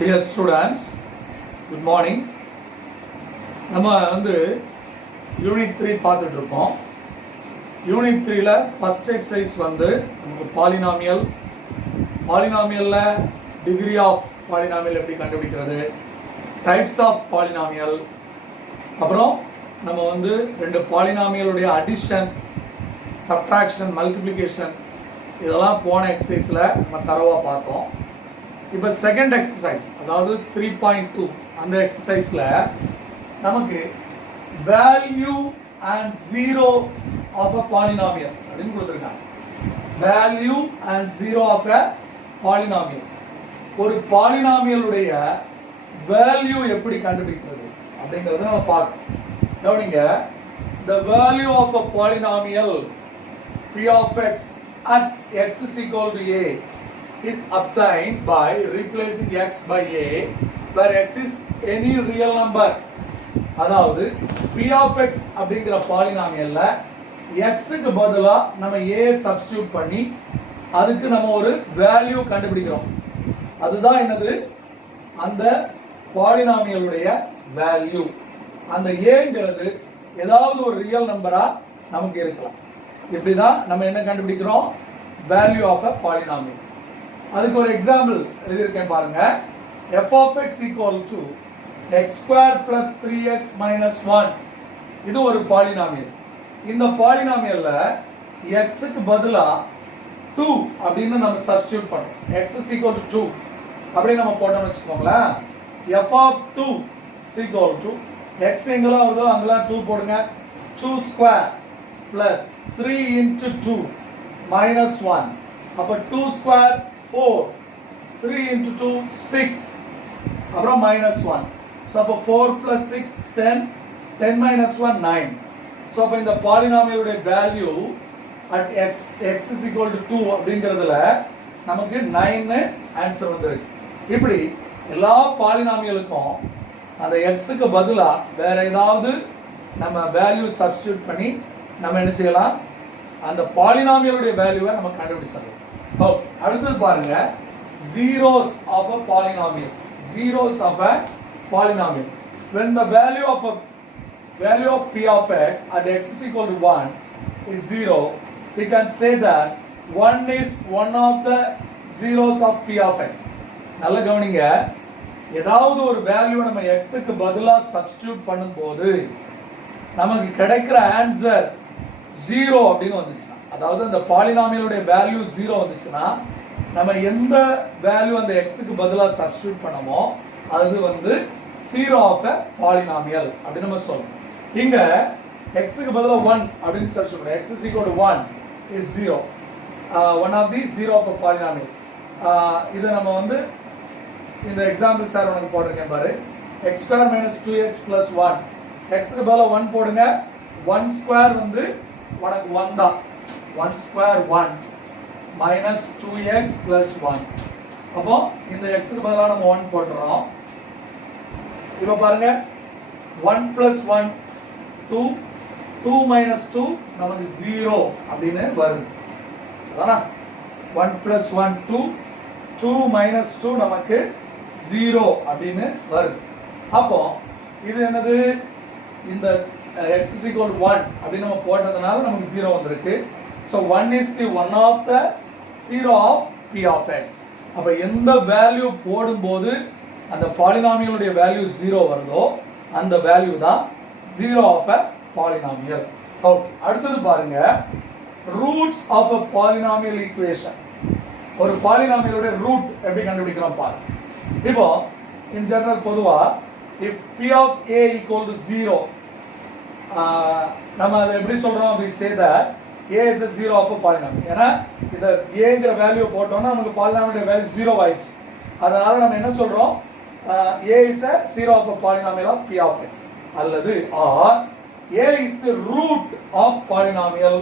Dear students, good morning. நம்ம unit 3 பார்த்துட்டு இருக்கோம். யூனிட் 3ல ஃபர்ஸ்ட் எக்ஸசைஸ் நமக்கு பாலினாமியல்ல டிகிரி ஆஃப் பாலினாமியல் எப்படி கண்டுபிடிக்கிறது, டைப்ஸ் ஆஃப் பாலினாமியல், அப்புறம் நம்ம ரெண்டு பாலினாமியலுடைய அடிஷன், சப்ட்ராக்ஷன், மல்டிப்ளிகேஷன் இதெல்லாம் போன எக்ஸசைஸில் நம்ம தரவாக பார்த்தோம். இப்போ செகண்ட் எக்ஸசைஸ் அதாவது 3.2 அந்த எக்ஸசைஸில் நமக்கு value and zero of a polynomial அப்படின்னு கொடுத்துருக்காங்க. Value and zero of a polynomial, ஒரு பாலினாமியலுடைய வேல்யூ எப்படி கண்டுபிடிக்கிறது அப்படிங்கிறத நம்ம பார்க்கணும். கவனிங்க, the value of a polynomial p of x at x is equal to a is obtained by replacing x by a where x is any real number. அதாவது p of x அப்படிங்கிற பாலினாமியல்ல x க்கு பதிலா நம்ம a substitute பண்ணி அதுக்கு நம்ம ஒரு value கண்டுபிடிக்கிறோம். அதுதான் என்னது, அந்த பாலினாமியலுடைய வேல்யூ. அந்த ஏங்கிறது ஏதாவது ஒரு ரியல் நம்பரா நமக்கு இருக்கலாம். இப்படிதான் நம்ம என்ன கண்டுபிடிக்கிறோம், வேல்யூ ஆஃப் அ பாலினாமியல். அதுக்கு ஒரு எக்ஸாம்பிள் எழுதியிருக்கேன் பாருங்க. f of x equal to x square plus 3x minus 1. இது ஒரு பாலினாமியல். இந்த பாலினாமியல்ல x க்கு பதிலா 2 அப்படின்னு நம்ம சப்ஸ்டிட்யூட் பண்ணோம். x is equal to 2 அப்படி நம்ம போட்டோம்னு வச்சுக்கோங்களேன். f of 2 is equal to x எங்கெல்லாம் வருதோ அங்கெல்லாம் 2 போடுங்க. 2 square plus 3 into 2 minus 1. அப்போ 2 square 4, 3 into 2 6, அப்புறம் minus 1. ஸோ அப்போ 4 plus 6 10, 10 minus 1 9. ஸோ அப்போ இந்த பாலினாமியலுடைய value at x is equal to 2 அப்படிங்கிறதுல நமக்கு 9 ஆன்சர் வந்துருக்கு. இப்படி எல்லா பாலினாமியலுக்கும் அந்த எக்ஸுக்கு பதிலாக வேற ஏதாவது நம்ம வேல்யூ சப்ஸ்டிட்யூட் பண்ணி நம்ம என்ன செய்யலாம், அந்த பாலினாமியலுடைய வேல்யூவை நம்ம கண்டுபிடிச்சிடலாம். ஓகே, அடுத்தது பாருங்க, zeros of a polynomial. Zeros of a polynomial. When the value of p of x at x is equal to 1 is 0, we can say that 1 is one of the zeros of p of x. நல்ல கவனிங்க, ஏதாவது ஒரு value நம்ம x க்கு பதிலா substitute பண்ணும்போது நமக்கு கிடைக்கிற ஆன்சர் 0 அப்படின்னு வந்துச்சுன்னா, அதாவது அந்த பாலினாமியலுடைய வேல்யூ 0 வந்துச்சுன்னா நம்ம எந்த வேல்யூ அந்த x க்கு பதிலா சப்ஸ்டிட்யூட் பண்ணமோ அது 0 ஆஃப் a பாலினாமியல் அப்படி நம்ம சொல்றோம். இங்க x க்கு பதிலா 1 அப்படின்னு சப்ஸ்டிட்யூட் பண்ணோம். x is equal to 1 is 0, one of the 0 of a polynomial. இதை நம்ம இந்த எக்ஸாம்பிள் சார் உனக்கு போட்டிருக்கேன் பாரு. x square minus 2x plus 1. x க்கு பதிலா 1 போடுங்க. 1 ஸ்கொயர் உனக்கு 1 தான். 1 ஸ்கொயர் 1 minus 2x plus 1. அப்போ இந்த x க்கு பதிலா நம்ம 1 போடுறோம். இப்போ பாருங்க, 1 plus 1 2, 2 minus 2 நமக்கு 0 அப்படின்னு வருது. அதானா 1 plus 1 2, 2 minus 2 நமக்கு 0 அப்படின்னு வருது. அப்போ இது என்னது, இந்த x is equal to 1 அப்படின்னு நம்ம போட்டதுனால நமக்கு 0 வந்திருக்கு. So 1 is the one of the 0 of p of x. அப்போ எந்த வேல்யூ போடும்போது அந்த பாலினாமியலுடைய வேல்யூ 0 வருதோ அந்த வேல்யூ தான் 0 of a polynomial. ஓகே, அடுத்தது பாருங்க, roots of a polynomial equation. ஒரு பாலினாமியலுடைய ரூட் எப்படி கண்டுபிடிக்கிறோம் பாருங்க. இப்போ இன் ஜெனரல் பொதுவா if p of a equal to 0, நம்ம அதை எப்படி சொல்றோம், we say that a is a 0 of a polynomial. ஏன்னா இத aங்கிற வேல்யூ போட்டோம்னா நமக்கு பாலினாமியலுடைய வேல்யூ 0 ஆயிடுச்சு. அதனால நம்ம என்ன சொல்றோம், a is a 0 of a polynomial of p of x. அல்லது or a is the root of polynomial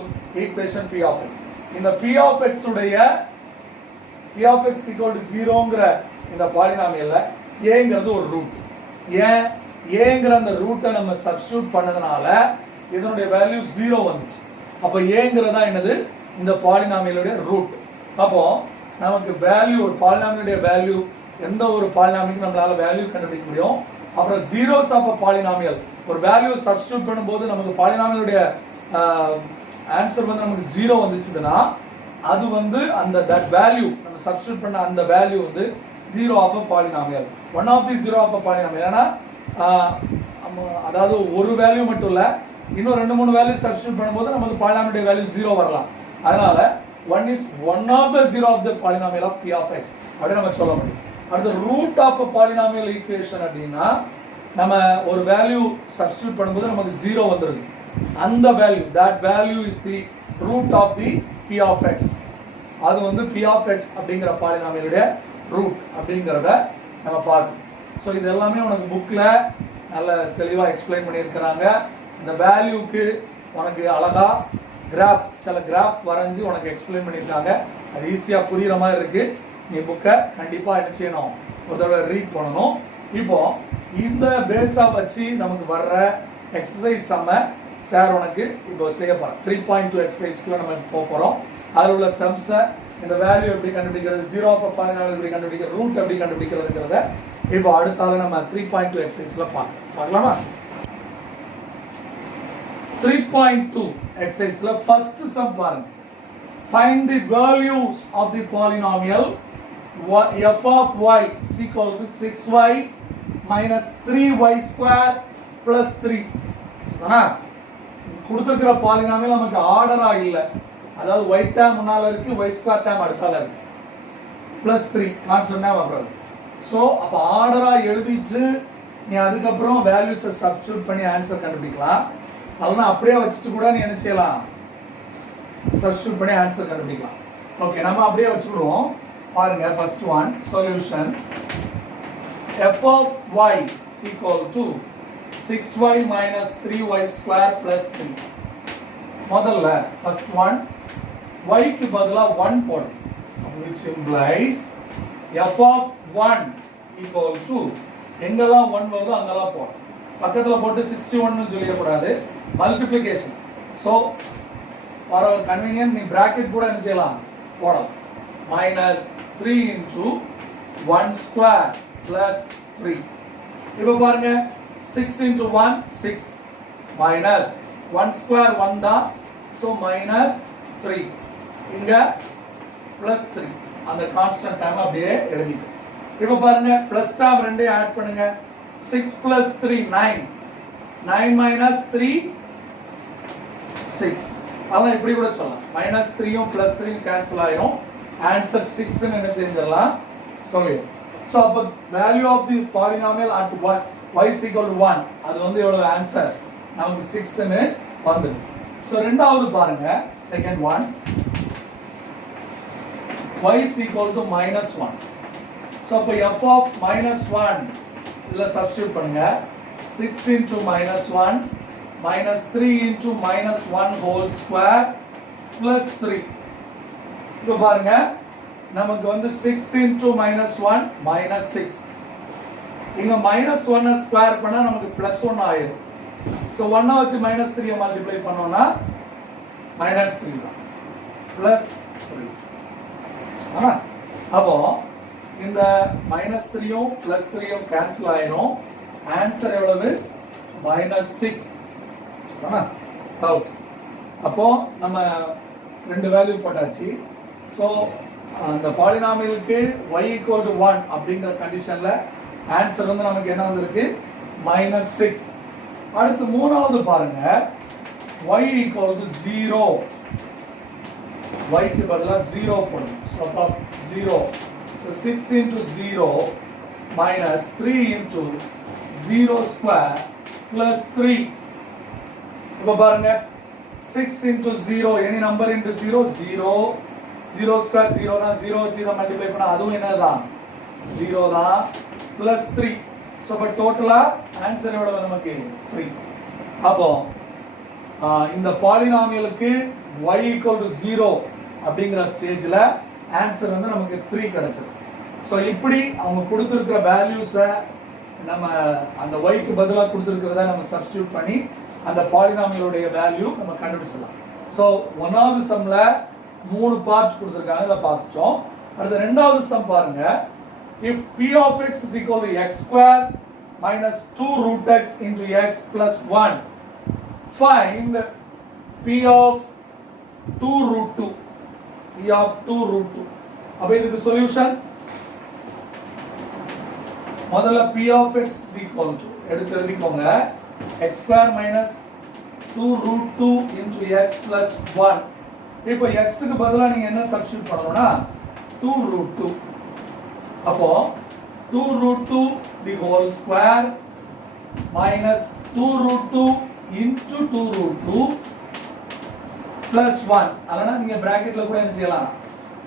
equation p of x. இந்த p of x உடைய p of x equal to 0ங்கிற இந்த பாலினாமியல்ல aங்கிறது ஒரு ரூட். ஏன் aங்கிற அந்த ரூட்டை நம்ம சப்ஸ்டிட்யூட் பண்ணதுனால இதனுடைய வேல்யூ 0 வந்துச்சு. அப்போ aங்கிறதா என்னது, இந்த பாலினாமியலுடைய ரூட். அப்போ நமக்கு வேல்யூ, பாலினாமியலுடைய வேல்யூ எந்த ஒரு பாலினாமியலுக்கு நம்மளால வேல்யூ கண்டுபிடிக்க முடியும். அப்புறம் ஜீரோஸ் ஆஃப் அ பாலினாமியல், ஒரு வேல்யூ சப்ஸ்டிட்யூட் பண்ணும்போது நமக்கு பாலினாமியலுடைய ஆன்சர் வந்து நமக்கு 0 வந்துச்சுன்னா அது வந்து அந்த தட் வேல்யூ நம்ம சப்ஸ்டிட்யூட் பண்ண அந்த வேல்யூ வந்து 0 of a polynomial, one of the 0 of a polynomial. ஏன்னா அதாவது ஒரு வேல்யூ மட்டும் இல்லை, இன்னும் 2-3 வேல்யூ சப்ஸ்டிட்யூட் பண்ணும்போது நமக்கு பாலினாமியலுடைய வேல்யூ 0 வரலாம். அதனால one is one of the 0 of the polynomial of p of x அப்படின்னு நம்ம சொல்ல முடியும். அடுத்து root of a polynomial equation அப்படின்னா நம்ம ஒரு வேல்யூ சப்ஸ்டிட்யூட் பண்ணும்போது நமக்கு 0 வந்துருது. அந்த value that value is the root of the p of x. அது வந்து p of x அப்படிங்கிற பாலினாமியலுடைய ரூட் அப்படிங்கிறத நம்ம பார்க்கணும். ஸோ இது எல்லாமே உனக்கு புக்கில் நல்ல தெளிவாக எக்ஸ்பிளைன் பண்ணியிருக்கிறாங்க. இந்த வேல்யூக்கு உனக்கு அழகா கிராஃப், சில கிராஃப் வரைஞ்சி உனக்கு எக்ஸ்பிளைன் பண்ணியிருக்காங்க. அது ஈஸியாக புரிகிற மாதிரி இருக்குது. நீ புக்கை கண்டிப்பாக என்ன செய்யணும், ஒரு தடவை ரீட் பண்ணணும். இப்போ இந்த பேஸாக வச்சு நமக்கு வர்ற எக்ஸசைஸ் சம்ம சார் உனக்கு இப்போ செய்ய போகிறோம். 3.2 எக்ஸசைஸ்க்குள்ளே நம்ம போக போகிறோம். அதில் உள்ள சம்ஸை, இந்த வேல்யூ எப்படி கண்டுபிடிக்கிறது, 0 ஆஃப் பாலினாமியல் எப்படி கண்டுபிடிக்கிறது, ரூட் எப்படி கண்டுபிடிக்கிறதுங்கிறத இப்போ அடுத்தால நம்ம 3.2 எக்ஸசைஸில் பார்க்கலாமா? 3.2 எக்ஸசைஸ்ல ஃபர்ஸ்ட் சம் பாருங்க. Find the values of the polynomial f of y is equal to 6y minus 3y square plus 3. ஆனா கொடுத்திருக்கிற பாலினாமியல் நமக்கு ஆர்டரா இல்ல, அதாவது y டேர்ம் முன்னால இருக்கு, y ஸ்கொயர் டேர்ம் அடுத்தால இருக்கு, plus 3 கான்ஸ்டன்டா வருது. சோ அப்ப ஆர்டரா எழுதிட்டு நீ அதுக்கப்புறம் வேல்யூஸை சப்ஸ்டிட்யூட் பண்ணி ஆன்சர் கண்டுபிடிக்கலாம். அதெல்லாம் அப்படியே வச்சுட்டு கூட நீ என்ன செய்யலாம், சப்ஸ்டிட்யூட் பண்ணி ஆன்சர் கண்டுபிடிக்கலாம். ஓகே, நம்ம அப்படியே வச்சுக்கிடுவோம். பாருங்க, first one solution f of y is equal to 6y minus 3y square plus 3. முதல்ல ஃபர்ஸ்ட் ஒன் y க்கு பதிலா 1 போடு, which implies f of 1 equal to எங்கெல்லாம் 1 வருதோ அங்கெல்லாம் போடு. பக்கத்துல போட்டு 61 னு சொல்லிட கூடாது, multiplication. So for our convenient நீ பிராக்கெட் கூட என்ன செய்யலாம், போடலாம். minus 3 into 1 square plus 3. இப்போ பாருங்க, 6 into 1 6 minus 1 square 1 தான், so minus 3. இங்க plus 3, அந்த கான்ஸ்டன்ட் டேர்ம் அப்படியே எழுதிட்டு. இப்போ பாருங்க, பிளஸ் டேர்ம் ரெண்டையும் ஆட் பண்ணுங்க. 6 plus 3 9, 9 minus 3 6. அதான் இப்படி கூட சொல்லலாம், minus 3யும் plus 3யும் கேன்சல் ஆயிரும், ஆன்சர் 6 ன்னு என்ன செஞ்சிடலாம் சொல்லிடும். ஸோ அப்போ value of the polynomial at y is equal to 1, அது வந்து எவ்வளவு ஆன்சர் நமக்கு 6 ன்னு வந்துடும். ஸோ ரெண்டாவது பாருங்க, second one y is equal to minus 1. So அப்போ f of minus 1 இதில் சப்ஸ்டியூட் பண்ணுங்க. 6 into minus 1 minus 3 into minus 1 whole square plus 3. இப்போ பாருங்க, நமக்கு வந்து 6 into minus 1 minus 6. இங்க minus 1 ஸ்கொயர் பண்ணா நமக்கு plus 1 ஆயிடும். ஸோ 1 வச்சு minus 3 மல்டிப்ளை பண்ணோம்னா minus 3 தான், plus 3. ஆனா அப்போ இந்த minus 3யும் plus 3யும் கேன்சல் ஆயிரும், ஆன்சர் எவ்வளவு minus 6. ஆனா அப்போ நம்ம ரெண்டு வேல்யூ போட்டாச்சு. ஸோ அந்த பாலினாமியலுக்கு y equal to 1 அப்படிங்கிற கண்டிஷன்ல ஆன்சர் வந்து நமக்கு என்ன வந்திருக்கு, minus 6. அடுத்து மூணாவது பாருங்க, y equal to 0. y க்கு பதிலா 0 போடுங்க. ஸோ அப்போ 0. So 6 into 0 minus 3 into 0 square plus 3. இப்போ பாருங்க, 6 into 0, any number into 0 0, 0 square 0 னா 0 வச்சு இத மல்டிப்ளை பண்ணா அதுவும் என்னதான் 0 தான், plus 3. சோ அப்ப டோட்டலா ஆன்சர் எவ்வளவு நமக்கு 3. அப்போ இந்த பாலினாமியலுக்கு y equal to 0 அப்படிங்கிற ஸ்டேஜ்ல ஆன்சர் வந்து நமக்கு 3 கிடைச்சது. சோ இப்படி அவங்க கொடுத்திருக்கிற வேல்யூஸை நம்ம அந்த y க்கு பதிலா கொடுத்திருக்கிறத நம்ம சப்ஸ்டிட்யூட் பண்ணி அந்த பாலினாமியலுடைய வேல்யூ நம்ம கண்டுபிடிச்சலாம். சோ ஒன்னாவது சம்ல 3 பார்ட் கொடுத்திருக்காங்க, இத பார்த்துட்டோம். அடுத்து ரெண்டாவது சம் பாருங்க, if p of x is equal to x square minus 2 root x into x plus 1, find p of 2 root 2. p of 2 root 2. அப்ப இதுக்கு சொல்யூஷன் முதல்ல p of x is equal to எடுத்து எழுதிக்கோங்க x square minus 2 root 2 into x plus 1. இப்போ x க்கு பதிலா நீங்க என்ன சப்ஸ்டிட்யூட் பண்ணனும்னா 2 root 2. அப்போ 2 root 2 the whole square minus 2 root 2 into 2 root 2 plus 1. அதனால நீங்க பிராக்கெட்ல கூட என்ன செய்யலாம்,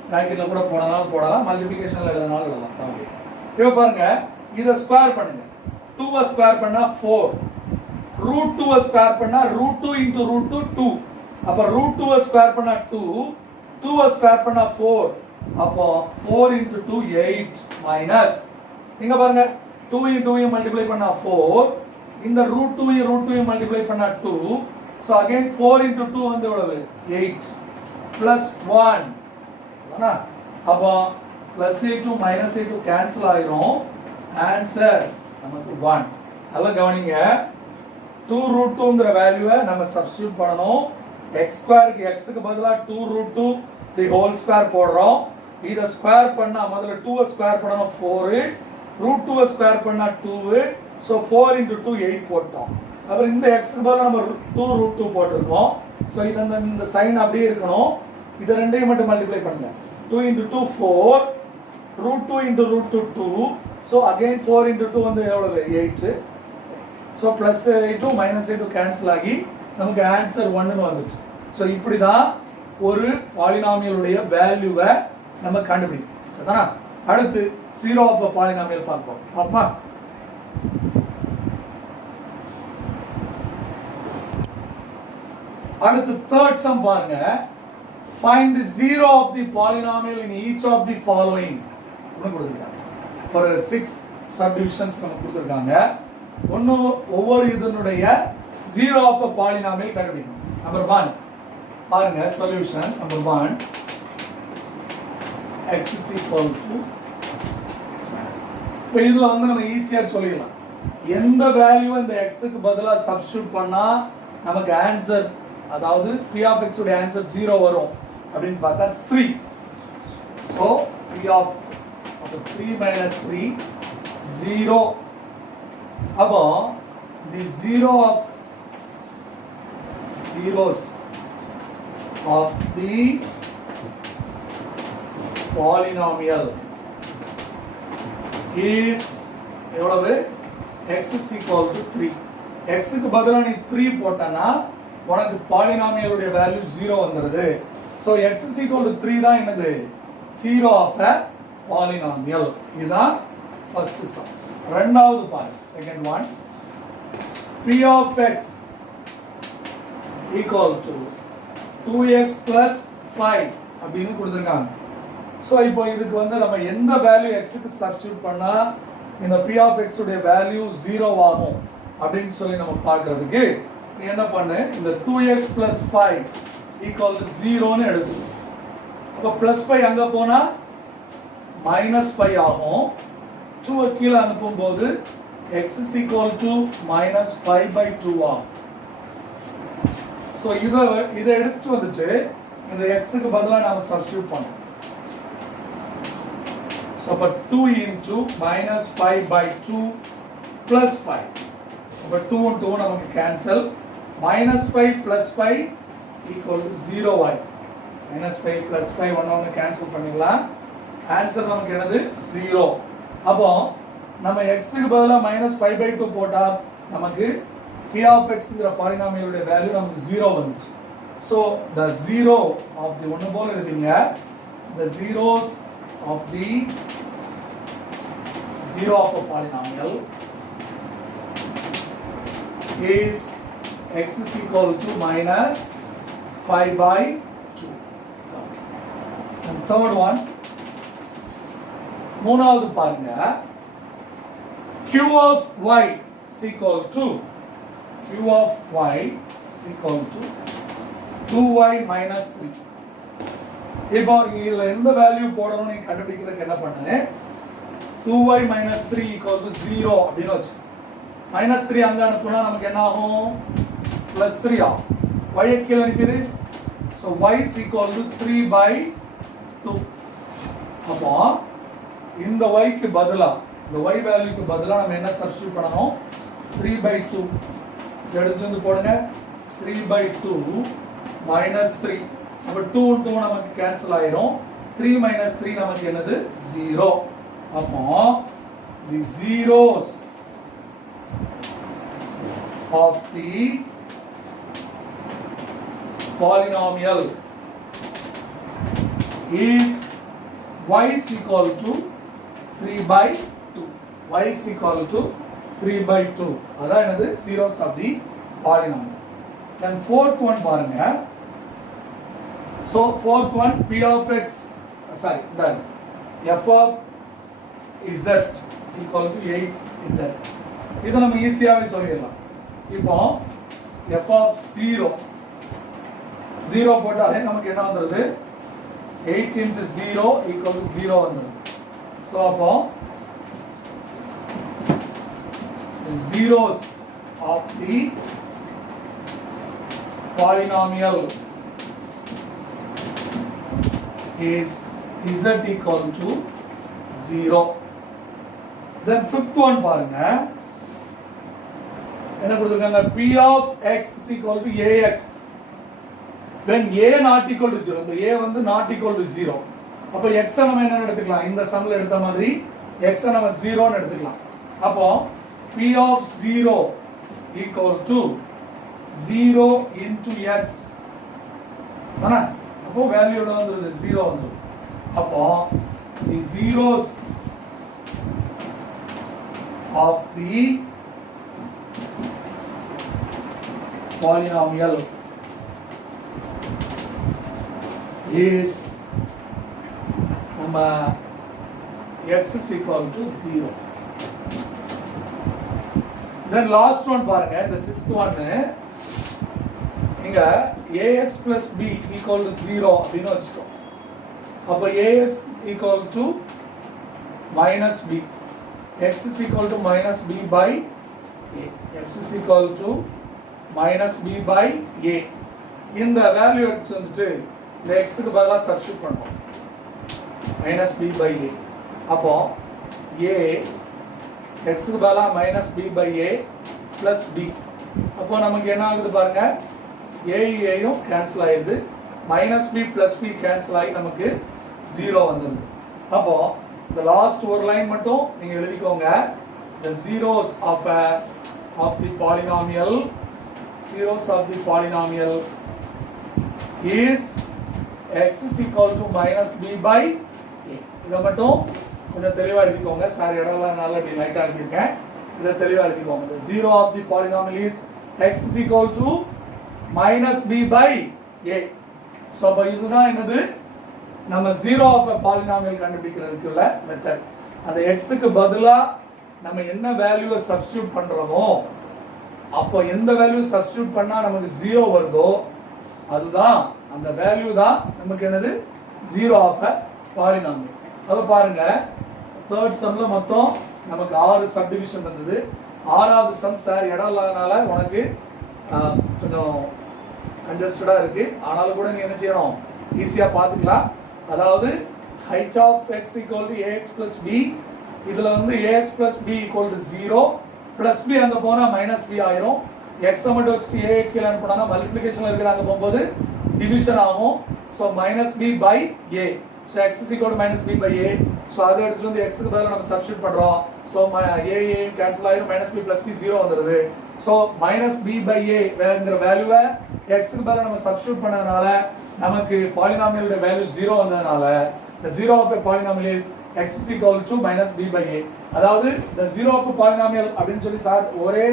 பிராக்கெட்ல கூட போடலாம், மல்டிப்ளிகேஷன்ல எழுதனாலும் எழுதலாம். இப்போ பாருங்க இத ஸ்கொயர் பண்ணுங்க. 2 ஸ்கொயர் பண்ணா 4, root 2 ஸ்கொயர் பண்ணா root 2 into root 2 2. அப்ப root 2 ஸ்கொயர் பண்ணா 2, 2 ஸ்கொயர் பண்ணா 4. அப்போ 4 into 2 8 minus இங்க பாருங்க 2 into 2 மல்டிப்ளை பண்ணா 4, இந்த root 2 மல்டிப்ளை பண்ணா 2. so again 4 into 2 வந்து எவ்வளவு 8 plus 1 சரினா. அப்போ plus a2 minus a2 cancel ஆயிரும். ஆன்சர் நமக்கு 1. அதெல்லாம் கவனிங்க. 2 root 2ங்கற வேல்யூவை நம்ம சப்ஸ்டிட்யூட் பண்ணனும். x ஸ்கொயருக்கு x க்கு பதிலா 2 root 2 the whole square போடுறோம். இத ஸ்கொயர் பண்ணா முதல்ல 2 ஸ்கொயர் பண்ணனும் 4, root 2 ஸ்கொயர் பண்ணா 2, so 4 into 2 8 போட்டோம். அப்புறம் இந்த x க்கு பதிலா நம்ம 2 root 2 போட்டுறோம். so இந்த சைன் அப்படியே இருக்கணும். இத ரெண்டையும் மட்டும் மல்டிப்ளை பண்ணுங்க. 2 into 2 4, root 2 into root 2 2, so again 4 into 2 வந்து எவ்வளவு 8. so plus a2 minus a2 cancel ஆகி நமக்கு ஆன்சர் 1 ன்னு வந்துச்சு. so இப்படி தான் ஒரு பாலினாமியலுடைய வேல்யூவை நம்ம கண்டுபிடிக்கணும். சரிதானா? அடுத்து zero of a polynomial பார்ப்போம். பாப்போமா? அடுத்து third sum பாருங்க. find the zero of the polynomial in each of the following. ஒன்னு கொடுத்திருக்காங்க. ஒரு 6 subdivisions நமக்கு கொடுத்திருக்காங்க. ஒவ்வொரு இதனுடைய zero of a polynomial கண்டுபிடிக்கணும். number 1 பாருங்க solution number 1 x is equal to x minus. இப்போ இதுல வந்து நம்ம ஈஸியா சொல்லிடலாம். எந்த வேல்யூ இந்த x க்கு பதிலா சப்ஸ்டிட்யூட் பண்ணா நமக்கு ஆன்சர், அதாவது p of x உடைய ஆன்சர் 0 வரும் அப்படினு பார்த்தா 3. so p of 3 minus 3 0. அப்போ the zero of zeros of the polynomial is எவ்வளவு x is equal to 3. x க்கு பதிலா நீ 3 போட்டனா உனக்கு பாலினாமியலுடைய வேல்யூ 0 வந்துருது. so x is equal to 3 தான் என்னது zero of a polynomial. இதுதான் first sum. ரெண்டாவது பாருங்க second one p of x equal to 2x plus 5 அப்படின்னு கொடுத்திருக்காங்க. so இப்போ இதுக்கு வந்து நம்ம எந்த வேல்யூ x க்கு சப்ஸ்டிட்யூட் பண்ணா இந்த p of x உடைய வேல்யூ 0 ஆகும் அப்படினு சொல்லி நம்ம பார்க்கிறதுக்கு நீ என்ன பண்ணு, இந்த 2x plus 5 equal to 0 ன்னு எடுத்து. அப்ப +5 அங்க போனா -5 ஆகும். 2 கீழ அனுப்பும்போது x is equal to -5/2 ஆகும். so இத எடுத்துட்டு வந்துட்டு இந்த x க்கு பதிலா நாம சப்ஸ்டிட்யூட் பண்ணோம். so அப்ப 2 into -5/2 plus 5. அப்ப 2 and 2 நமக்கு கேன்சல். -5 plus 5 equal to 0 ஆய். -5 plus 5 ஒண்ணு கேன்சல் பண்ணிடலாம். ஆன்சர் நமக்கு என்னது 0. அப்போ நம்ம x க்கு பதிலா -5/2 போட்டா நமக்கு p of x ங்கற பாலினாமியலுடைய வேல்யூ நமக்கு 0 வந்துச்சு. so the zero of the ஒண்ணு போல எழுதிங்க. the zeros of the zero of a polynomial is x is equal to -5/2. and third one மூணாவது பாருங்க q of y is equal to 2y minus 3. இப்போ இதுல எந்த வேல்யூ போடணும்னு நீ கண்டுபிடிக்கிறதுக்கு என்ன பண்ணு, 2y minus 3 equal to 0 அப்படின்னு வச்சு minus 3 அங்க அனுப்புனா நமக்கு என்ன ஆகும் plus 3 ஆகும் y கீழே நிக்குது so y is equal to 3 by 2 அப்போ இந்த y க்கு பதிலா இந்த y வேல்யூக்கு பதிலா நம்ம என்ன சப்ஸ்டிட்யூட் பண்ணனும் 3 by 2 எடுத்து வந்து போடுங்க 3 by 2 minus 3 அப்ப 2 2 நமக்கு கேன்சல் ஆயிரும் 3 minus 3 நமக்கு என்னது 0 அப்போ the zeros of the polynomial is y is equal to 3 by 2 y is equal to 3 by 2 அதான் என்னது zeros of the polynomial then fourth one பாருங்க so fourth one p of x sorry then f of z equal to 8z இத நம்ம ஈஸியாவே சொல்லிடலாம் இப்போ f of 0 போட்டாலே நமக்கு என்ன வந்துருது 8 into 0 equal to 0 வந்துரும் so அப்போ the zeros of the polynomial is z equal to 0 then fifth one பாருங்க என்ன கொடுத்திருக்காங்க p of x is equal to ax when a not equal to 0 இந்த a வந்து not equal to 0 அப்ப x நம்ம என்ன எடுத்துக்கலாம் இந்த சம்ல எடுத்த மாதிரி x நம்ம 0 ன்னு எடுத்துக்கலாம் அப்போ p of 0 equal to 0 into x தான அப்போ வேல்யூ என்ன வந்துருது 0 வந்துரும் அப்போ the zeros of the polynomial is நம்ம x is equal to 0 then last one பாருங்க இந்த sixth one இங்க ax plus b equal to 0 அப்படினு வச்சுக்கோ அப்ப ax equal to minus b x is equal to minus b by a x is equal to minus b by a இந்த value எடுத்து வந்துட்டு இந்த x க்கு பதிலா சப்ஸ்டிட்யூட் பண்ணுவோம் minus b by a அப்போ a x க்கு பதிலா minus b by a plus b அப்போ நமக்கு என்ன ஆகுது பாருங்க a யும் கேன்சல் ஆயிடுது minus b plus b cancel ஆகி நமக்கு 0 வந்துருது அப்போ the last ஒரு லைன் மட்டும் நீங்க எழுதிக்கோங்க the zeros of the polynomial is x is equal to minus b by a இத மட்டும் கொஞ்சம் தெளிவா எழுதிக்கோங்க சார் இடவனால இப்படி லைட்டா எழுதிருக்கேன் இத தெளிவா எழுதிக்கோங்க the zero of the polynomial is x is equal to minus b by a so அப்ப இதுதான் என்னது நம்ம zero of a polynomial கண்டுபிடிக்கிறதுக்குள்ள மெத்தட் அந்த x க்கு பதிலா நம்ம என்ன வேல்யூவை சப்ஸ்டிட்யூட் பண்றோமோ அப்போ எந்த வேல்யூ சப்ஸ்டிட்யூட் பண்ணா நமக்கு 0 வருதோ அதுதான் அந்த வேல்யூ தான் நமக்கு என்னது zero of a polynomial அத பாருங்க third sumல மொத்தம் நமக்கு 6 சப்டிவிஷன் வந்தது ஆறாவது சம் சார் இடம் இல்லாதனால உனக்கு கொஞ்சம் கன்ஜஸ்டடா இருக்கு ஆனாலும் கூட நீ என்ன செய்யணும் ஈஸியா பாத்துக்கலாம் அதாவது h of x equal to ax plus b இதுல வந்து ax plus b equal to 0 plus b அங்க போனா minus b ஆயிரும் x மட்டும் வச்சு a கீழ அனுப்புனா மல்டிப்ளிகேஷன்ல இருக்குது அங்க போகும்போது டிவிஷன் ஆகும் so minus b by a so x is equal to minus b by a so அதை எடுத்து வந்து x க்கு பதிலா நம்ம சப்ஸ்டிட்யூட் பண்றோம் so a கேன்சல் ஆயிரும் minus b plus b 0 வந்துருது so minus b by a வேங்கற வேல்யூவை x க்கு பதிலா நம்ம சப்ஸ்டிட்யூட் பண்ணதனால நமக்கு பாலினாமியலோட வேல்யூ 0 வந்ததனால the zero of a polynomial is x is equal to minus b by a அதாவது the zero of a polynomial அப்படினு சொல்லி சார் ஒரே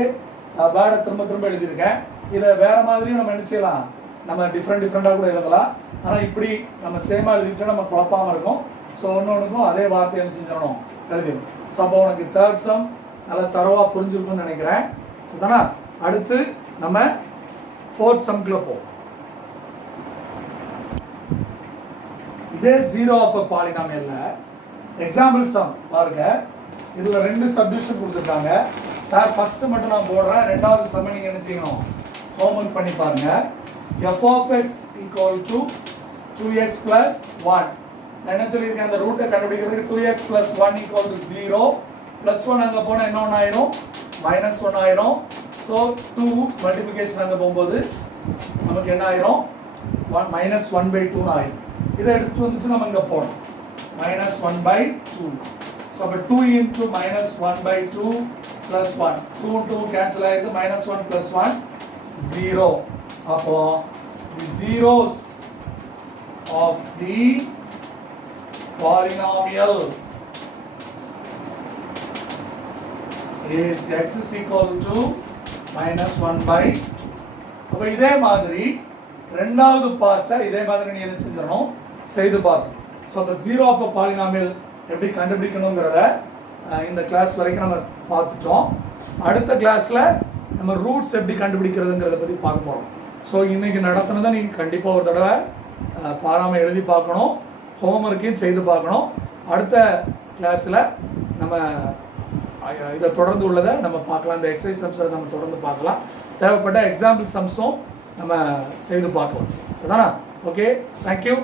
வேர்ட திரும்ப எழுதிருக்கேன் இத வேற மாதிரியும் நம்ம என்ன செய்யலாம் நம்ம டிஃபரண்டா கூட எழுதலாம் ஆனா இப்படி நம்ம சேமா எழுதிட்டா நம்ம குழப்பமா இருக்கும் சோ ஒவ்வொண்ணுக்கும் அதே வார்த்தை என்ன செஞ்சறணும் எழுதிரும் சோ அப்போ உனக்கு தேர்ட் சம் நல்ல தரவா புரிஞ்சிருக்கும்னு நினைக்கிறேன் சரிதானா அடுத்து நம்ம fourth சம்க்குள்ள போ இதே zero of a polynomial example some பாருங்க இதில் 2 சப்டிவிஷன் கொடுத்துருக்காங்க சார். ஃபஸ்ட்டு மட்டும் நான் போடுறேன், ரெண்டாவது சம்ம நீங்கள் என்ன செய்யணும், ஹோம்ஒர்க் பண்ணி பாருங்க. f of x equal to 2x plus 1. நான் என்ன சொல்லியிருக்கேன், அந்த ரூட்டை கண்டுபிடிக்கிறதுக்கு 2x plus 1 equal to 0 plus 1 அங்கே போனால் என்ன ஒன்று ஆயிரும், -1 ஆயிரும். ஸோ 2 மல்டிப்ளிகேஷன் அங்கே போகும்போது நமக்கு என்ன ஆயிரும், -1/2 ஆயிரும். இதை எடுத்துட்டு வந்துட்டு நம்ம இங்கே போனோம் -1/2. ஸோ அப்போ 2 into -1/2 plus 1, 2 2 கேன்சல் ஆயிருக்கு, -1 plus 1 0. அப்போ the zeros of the polynomial is x is equal to -1/2. அப்போ இதே மாதிரி ரெண்டாவது பார்ட்டை இதே மாதிரி நீ என்ன செஞ்சிடணும், செய்து பார்க்கணும். ஸோ அப்போ ஜீரோ ஆஃப் அ பாலினாமியல் எப்படி கண்டுபிடிக்கணுங்கிறத இந்த கிளாஸ் வரைக்கும் நம்ம பார்த்துட்டோம். அடுத்த கிளாஸில் நம்ம ரூட்ஸ் எப்படி கண்டுபிடிக்கிறதுங்கிறத பற்றி பார்க்க போகிறோம். ஸோ இன்றைக்கி நடத்தினதை நீங்கள் கண்டிப்பாக ஒரு தடவை பாராமல் எழுதி பார்க்கணும், ஹோம்ஒர்க்கையும் செய்து பார்க்கணும். அடுத்த கிளாஸில் நம்ம இதை தொடர்ந்து உள்ளதை நம்ம பார்க்கலாம். இந்த எக்ஸசைஸ் சம்ஸை நம்ம தொடர்ந்து பார்க்கலாம். தேவைப்பட்ட எக்ஸாம்பிள் சம்ஸும் நம்ம செய்து பார்க்கலாம். சரிதானா? Okay, thank you.